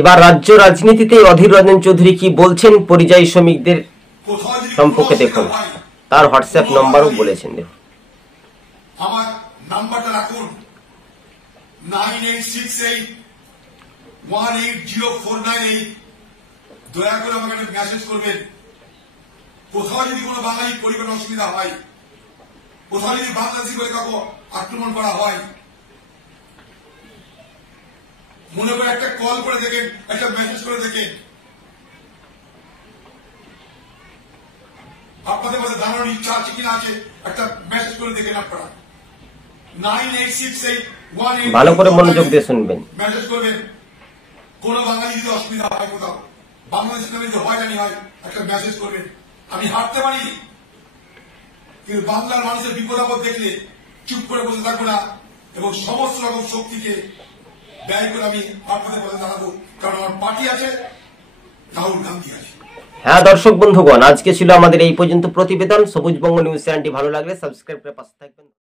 এবার রাজ্য রাজনীতিতে অধীর রঞ্জন চৌধুরী কি বলছেন পরিযায়ী শ্রমিকদের সম্পর্কে দেখুন, তার হোয়াটসঅ্যাপ নম্বরও বলেছেন। দেখুন, আমার নাম্বারটা রাখুন 9868180498। দয়া করে আমাকে একটা মেসেজ করবেন। কোথাও যদি কোনো বাঙালি পরিবারের অসুবিধা হয়, কোথাও যদি বাংলাদেশি করে কাউকে আক্রমণ করা হয়, মনে করে একটা কল করে দেখেন, একটা মেসেজ করে দেখেন। আপনাদের মধ্যে জানানোর ইচ্ছা আছে কিনা আছে, একটা মেসেজ করে দেখেন আপনারা। 986818 ভালো করে মনোযোগ দিয়ে শুনবেন। মেসেজ করবেন। কোন বাঙালি যদি অসুবিধা হয়, কোথাও বাংলাদেশের নামে যদি হয়রানি হয়, একটা মেসেজ করবেন। আমি হারতে পারি, কিন্তু বাংলার মানুষের বিপদ আপদ দেখলে চুপ করে বসে থাকবো না, এবং সমস্ত রকম শক্তিকে ব্যয় করে আমি আপনাদের মধ্যে দাঁড়াবো। কারণ আমার পার্টি আছে, রাহুল গান্ধী আছে। হ্যাঁ দর্শক বন্ধুগণ, আজকে ছিল আমাদের এই পর্যন্ত প্রতিবেদন। সবুজ বঙ্গ নিউজ চ্যানেলটি ভালো লাগলে সাবস্ক্রাইব করে পাশে থাকবেন।